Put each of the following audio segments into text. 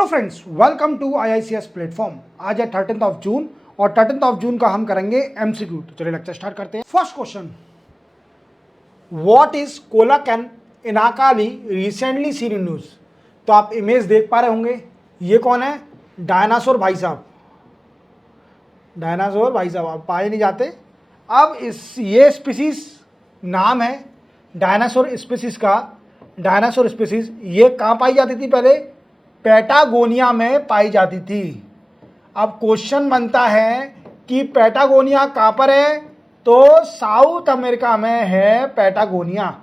Hello friends, welcome to IICS platform. आज है 13 of June और 13 ऑफ जून का हम करेंगे MCQ। तो चलिए लेक्चर स्टार्ट करते हैं। फर्स्ट क्वेश्चन, व्हाट इज कोलाकन इनाकाली रिसेंटली सीन इन न्यूज। तो आप इमेज देख पा रहे होंगे, ये कौन है? डायनासोर भाई साहब। डायनासोर भाई साहब आप पाए नहीं जाते। अब ये स्पीसीज नाम है डायनासोर स्पीसीज का। डायनासोर स्पीसीज ये कहाँ पाई जाती थी? पहले पैटागोनिया में पाई जाती थी। अब क्वेश्चन बनता है कि पैटागोनिया कहाँ पर है? तो साउथ अमेरिका में है पैटागोनिया।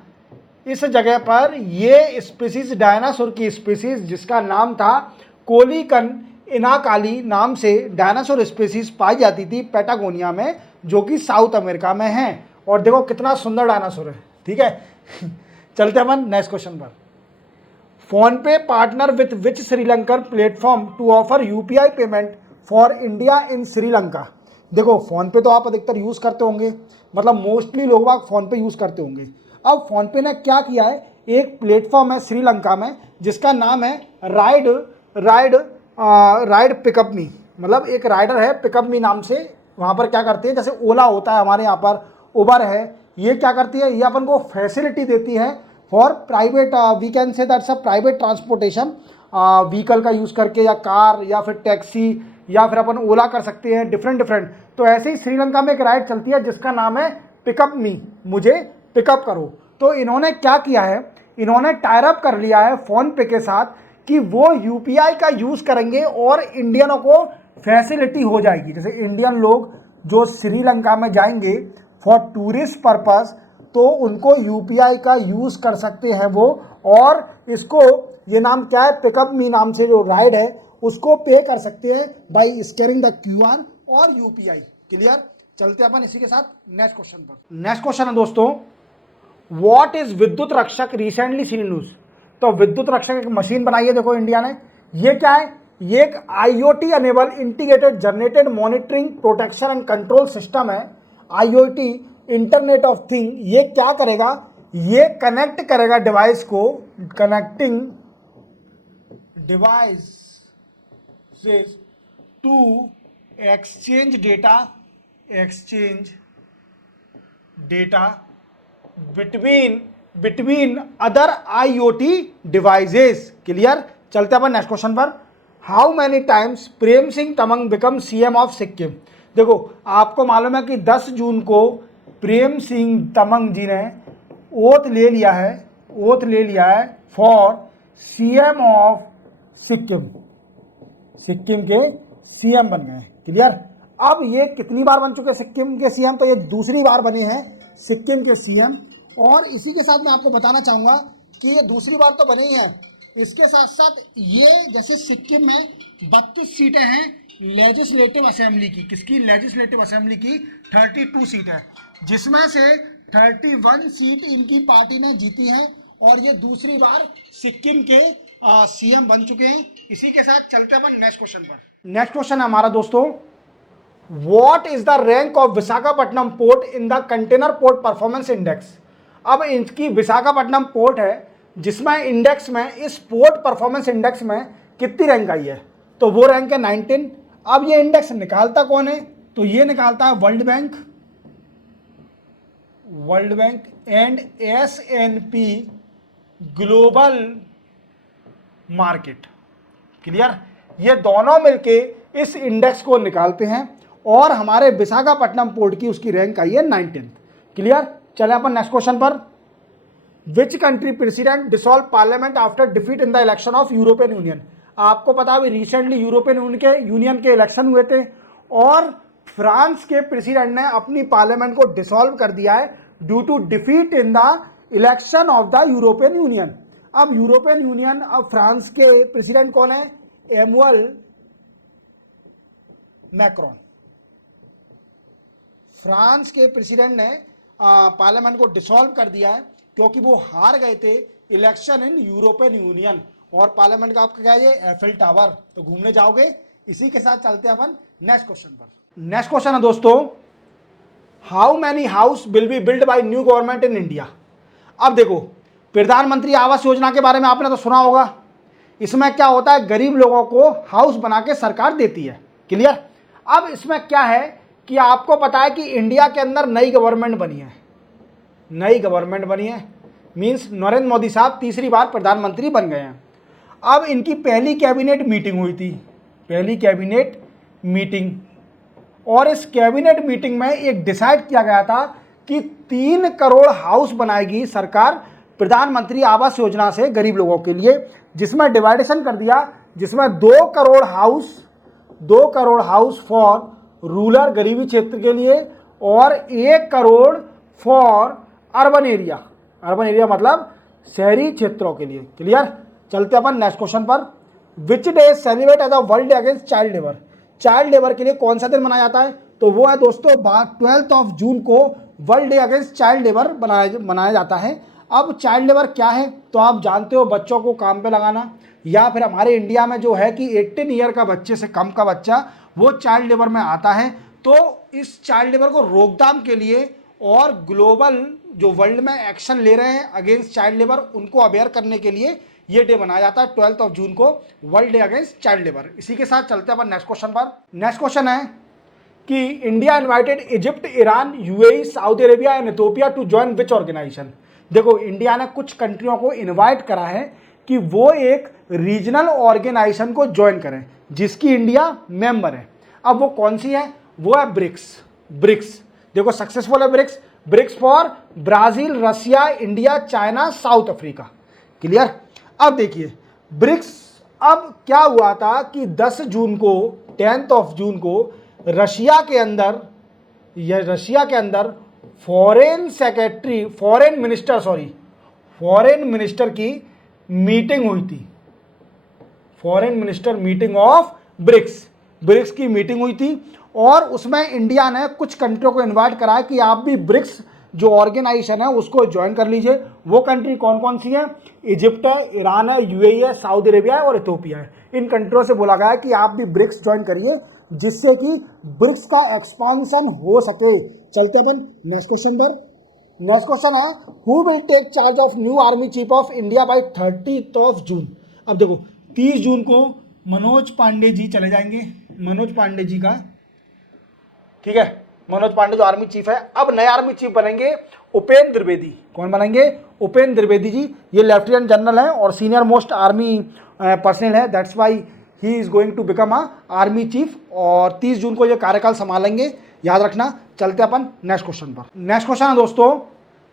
इस जगह पर ये स्पीसीज, डायनासोर की स्पीसीज जिसका नाम था कोलिकन इनाकाली नाम से डायनासोर स्पीसीज पाई जाती थी पैटागोनिया में, जो कि साउथ अमेरिका में है। और देखो कितना सुंदर डायनासोर है, ठीक है। चलते अपन नेक्स्ट क्वेश्चन पर। PhonePe partner with which Sri Lankan platform to offer UPI payment for India in Sri Lanka. देखो फोन पे तो आप अधिकतर यूज करते होंगे, मतलब मोस्टली लोग बाग फोन पे यूज करते होंगे। अब फोन पे ने क्या किया है, एक प्लेटफॉर्म है श्रीलंका में जिसका नाम है राइड पिकअप मी। मतलब एक राइडर है पिकअप मी नाम से। वहाँ पर क्या करते हैं, जैसे ओला होता है हमारे यहाँ पर, उबर है, ये क्या करती है, ये अपन को फैसिलिटी देती है for private, we can say that's a private transportation, vehicle का यूज़ करके, या कार या फिर टैक्सी या फिर अपन ओला कर सकते हैं, डिफरेंट। तो ऐसे ही श्रीलंका में एक राइड चलती है जिसका नाम है पिकअप मी, मुझे पिकअप करो। तो इन्होंने क्या किया है, इन्होंने टायर अप कर लिया है फ़ोन पे के साथ कि वो UPI का यूज़ करेंगे और इंडियनों को फैसिलिटी हो जाएगी। जैसे इंडियन लोग जो श्रीलंका में जाएंगे फॉर टूरिस्ट पर्पस, तो उनको UPI का यूज़ कर सकते हैं वो। और इसको, ये नाम क्या है, पिकअप मी नाम से जो राइड है उसको पे कर सकते हैं बाई स्कैनिंग द QR और UPI। क्लियर। चलते अपन इसी के साथ नेक्स्ट क्वेश्चन पर। नेक्स्ट क्वेश्चन है दोस्तों, व्हाट इज विद्युत रक्षक रिसेंटली सीन न्यूज। तो विद्युत रक्षक एक मशीन बनाई है देखो इंडिया ने। ये क्या है? ये एक IoT enable integrated generated monitoring protection and control system है। IoT, internet of thing. ये क्या करेगा, ये कनेक्ट करेगा डिवाइस को, connecting device to exchange data between other IoT devices. Clear. चलते अपन नेक्स्ट क्वेश्चन पर। How many times Prem Singh Tamang become CM of Sikkim. देखो आपको मालूम है कि 10 जून को प्रेम सिंह तमंग जी ने ओथ ले लिया है for CM of Sikkim. Sikkim के CM बन गए। क्लियर। अब ये कितनी बार बन चुके सिक्किम के CM? तो ये दूसरी बार बने हैं सिक्किम के CM। और इसी के साथ मैं आपको बताना चाहूँगा कि ये दूसरी बार तो बने ही हैं, इसके साथ साथ ये, जैसे सिक्किम में 32 सीटें हैं लेजिस्लेटिव असेंबली की। किसकी? लेजिस्लेटिव असेंबली की 32 सीट है, जिसमें से 31 सीट इनकी पार्टी ने जीती हैं और ये दूसरी बार सिक्किम के CM बन चुके हैं। इसी के साथ चलते हैं अपन नेक्स्ट क्वेश्चन पर। नेक्स्ट क्वेश्चन है हमारा दोस्तों, what is the rank of Visakhapatnam port in the container port performance index. अब इनकी विशाखापट्टनम पोर्ट है जिसमें इंडेक्स में, इस पोर्ट परफॉर्मेंस इंडेक्स में कितनी रैंक आई है? तो वो रैंक है 19। अब ये इंडेक्स निकालता कौन है? तो ये निकालता है world bank and S&P global market. Clear. ये दोनों मिलके इस इंडेक्स को निकालते हैं और हमारे विशाखापट्टनम पोर्ट की उसकी रैंक आई है 19। क्लियर। चले अपन नेक्स्ट क्वेश्चन पर। Which country president dissolve parliament after defeat in the election of European union. आपको पता है रिसेंटली यूरोपियन यूनियन के इलेक्शन हुए थे और फ्रांस के प्रेसिडेंट ने अपनी पार्लियामेंट को डिसॉल्व कर दिया है due to defeat in the election of the European Union. अब यूरोपियन यूनियन, अब फ्रांस के प्रेसिडेंट कौन है? Emmanuel Macron. फ्रांस के प्रेसिडेंट ने पार्लियामेंट को डिसॉल्व कर दिया है क्योंकि वो हार गए थे इलेक्शन इन यूरोपियन यूनियन। और पार्लियामेंट का आपका क्या है? ये एफिल टावर। तो घूमने जाओगे। इसी के साथ चलते हैं अपन नेक्स्ट क्वेश्चन पर। नेक्स्ट क्वेश्चन है दोस्तों, how many house will be build by new government in India. अब देखो प्रधानमंत्री आवास योजना के बारे में आपने तो सुना होगा। इसमें क्या होता है, गरीब लोगों को हाउस बना के सरकार देती है। क्लियर। अब इसमें क्या है कि आपको पता है कि इंडिया के अंदर नई गवर्नमेंट बनी है, नई गवर्नमेंट बनी है, मीन्स नरेंद्र मोदी साहब तीसरी बार प्रधानमंत्री बन गए हैं। अब इनकी पहली कैबिनेट मीटिंग हुई थी, पहली कैबिनेट मीटिंग, और इस कैबिनेट मीटिंग में एक डिसाइड किया गया था कि 3 करोड़ हाउस बनाएगी सरकार प्रधानमंत्री आवास योजना से गरीब लोगों के लिए, जिसमें डिवाइडेशन कर दिया, जिसमें 2 करोड़ हाउस फॉर रूरल गरीबी क्षेत्र के लिए और 1 करोड़ फॉर अर्बन एरिया मतलब शहरी क्षेत्रों के लिए। क्लियर। चलते अपन नेक्स्ट क्वेश्चन पर। Which day celebrate as a world day against child labour. Child labour के लिए कौन सा दिन मनाया जाता है, तो वो है दोस्तों 12 जून को world day against child labour मनाया जाता है। अब चाइल्ड लेबर क्या है, तो आप जानते हो बच्चों को काम पे लगाना, या फिर हमारे इंडिया में जो है कि 18 ईयर का बच्चे से कम का बच्चा वो चाइल्ड लेबर में आता है। तो इस चाइल्ड लेबर को रोकथाम के लिए और ग्लोबल जो वर्ल्ड में एक्शन ले रहे हैं अगेंस्ट चाइल्ड लेबर, उनको अवेयर करने के लिए ये डे मनाया जाता है 12 जून को, world day against child labour. इसी के साथ चलते हैं अपन नेक्स्ट क्वेश्चन पर। नेक्स्ट क्वेश्चन है कि India invited Egypt, Iran, UAE, Saudi Arabia and Ethiopia to join which organisation. देखो इंडिया ने कुछ कंट्रियों को इन्वाइट करा है कि वो एक रीजनल ऑर्गेनाइजेशन को ज्वाइन करें जिसकी इंडिया मेंबर है। अब वो कौन सी है, वो है ब्रिक्स। देखो सक्सेसफुल है BRICS for Brazil, Russia, India, China, South Africa. Clear. अब देखिए ब्रिक्स, अब क्या हुआ था कि 10 जून को 10 जून को रशिया के अंदर फॉरेन मिनिस्टर की मीटिंग हुई थी, foreign minister meeting of BRICS की मीटिंग हुई थी, और उसमें इंडिया ने कुछ कंट्रियों को इनवाइट करा है कि आप भी ब्रिक्स जो ऑर्गेनाइजेशन है उसको ज्वाइन कर लीजिए। वो कंट्री कौन कौन सी है, इजिप्ट है, ईरान है, यूएई है, सऊदी अरेबिया है और इथियोपिया है। इन कंट्रियों से बोला गया है कि आप भी ब्रिक्स ज्वाइन करिए जिससे कि ब्रिक्स का एक्सपांशन हो सके। चलते अपन नेक्स्ट क्वेश्चन पर। नेक्स्ट क्वेश्चन है who will take charge of new army chief of India by 30 June. अब देखो 30 जून को मनोज पांडे जी चले जाएंगे, मनोज पांडे जी का, ठीक है, मनोज पांडे जो आर्मी चीफ है। अब नए आर्मी चीफ बनेंगे उपेंद्र द्विवेदी। कौन बनेंगे, उपेंद्र द्विवेदी जी। ये लेफ्टिनेंट जनरल है और सीनियर मोस्ट आर्मी पर्सनल है, that's why he is going to become a army chief, और 30 जून को ये कार्यकाल संभालेंगे, याद रखना। चलते अपन नेक्स्ट क्वेश्चन पर। नेक्स्ट क्वेश्चन है दोस्तों,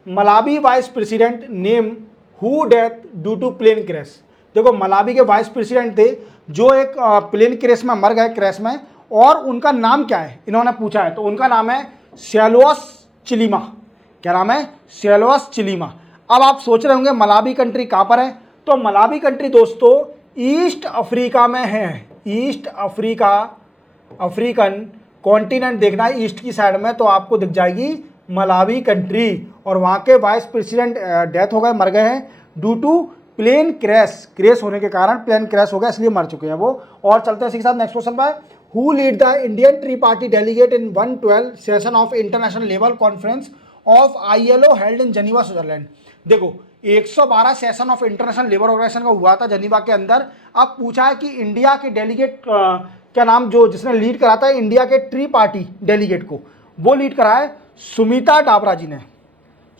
Malawi vice president name who death due to plane crash. देखो मलावी के वाइस प्रेसिडेंट थे जो एक प्लेन क्रैश में मर गए, क्रैश में, और उनका नाम क्या है इन्होंने पूछा है, तो उनका नाम है सैल्वस चिलिमा। क्या नाम है, सैल्वस चिलिमा। अब आप सोच रहे होंगे मलावी कंट्री कहाँ पर है, तो मलावी कंट्री दोस्तों ईस्ट अफ्रीका में है। ईस्ट अफ्रीकन कॉन्टिनेंट देखना है ईस्ट की साइड में, तो आपको दिख जाएगी मलावी कंट्री, और वहाँ के वाइस प्रेसिडेंट डेथ हो गए, मर गए हैं ड्यू टू प्लेन क्रैश होने के कारण प्लेन क्रैश हो गया, इसलिए मर चुके हैं वो। और चलते हैं इसी के साथ नेक्स्ट क्वेश्चन पर। Who lead the Indian tripartite delegate in 112 session of international level conference of ILO held in Geneva Switzerland. देखो 112 session of international labour organisation का हुआ था जेनीवा के अंदर। अब पूछा है कि इंडिया के डेलीगेट क्या नाम, जो जिसने लीड करा था इंडिया के ट्री पार्टी डेलीगेट को, वो लीड करा है सुमिता डाबरा जी ने,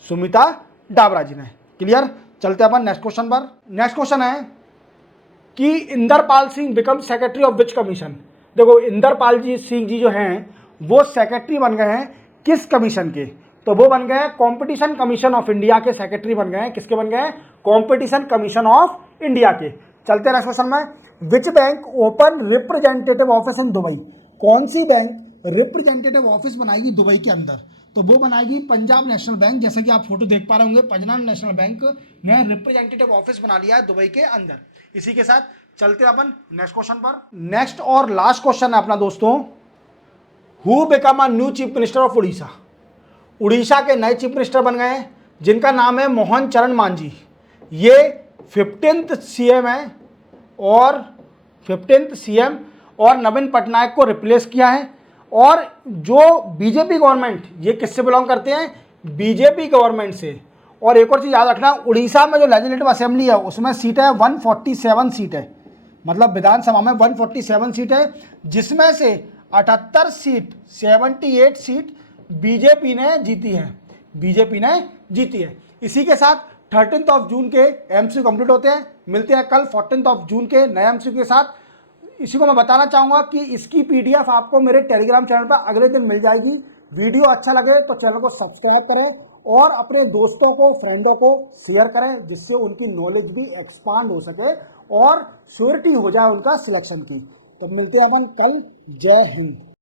सुमिता डाबरा जी ने। क्लियर। चलते अपन नेक्स्ट क्वेश्चन पर। नेक्स्ट क्वेश्चन है कि Inderpal Singh become secretary of which commission. देखो इंदरपाल जी सिंह जी जो हैं वो सेक्रेटरी बन गए हैं किस कमीशन के, तो वो बन गए हैं कंपटीशन कमीशन ऑफ इंडिया के सेक्रेटरी बन गए हैं। किसके बन गए हैं, कंपटीशन कमीशन ऑफ इंडिया के। चलते हैं नेक्स्ट क्वेश्चन में। Which bank open representative office in Dubai. कौन सी बैंक रिप्रेजेंटेटिव ऑफिस बनाएगी दुबई के अंदर, तो वो बनाएगी पंजाब नेशनल बैंक। जैसा कि आप फोटो देख पा रहे होंगे, पंजाब नेशनल बैंक ने रिप्रेजेंटेटिव ऑफिस बना लिया है दुबई के अंदर। इसी के साथ चलते हैं अपन नेक्स्ट क्वेश्चन पर। नेक्स्ट और लास्ट क्वेश्चन है अपना दोस्तों, who become a new chief minister of Orissa. Orissa के नए चीफ मिनिस्टर बन गए हैं जिनका नाम है मोहन चरण मांझी। ये 15th CM है, और 15th CM और नवीन पटनायक को रिप्लेस किया है। और जो बीजेपी गवर्नमेंट, ये किससे बिलोंग करते हैं, बीजेपी गवर्नमेंट से। और एक और चीज़ याद रखना, उड़ीसा में जो लेजिस्लेटिव असेंबली है उसमें सीट है 147 सीट है। मतलब विधानसभा में 147 सीट है, जिसमें से 78 सीट 78 सीट बीजेपी ने जीती है, बीजेपी ने जीती है। इसी के साथ 13 जून के एमसीक्यू कंप्लीट होते हैं। मिलते हैं कल 14 जून के नए एमसीक्यू के साथ। इसी को मैं बताना चाहूँगा कि इसकी पीडीएफ आपको मेरे टेलीग्राम चैनल पर अगले दिन मिल जाएगी। वीडियो अच्छा लगे तो चैनल को सब्सक्राइब करें और अपने दोस्तों को, फ्रेंडों को शेयर करें, जिससे उनकी नॉलेज भी एक्सपांड हो सके और श्योरिटी हो जाए उनका सिलेक्शन की। तो मिलते हैं अपन कल। जय हिंद।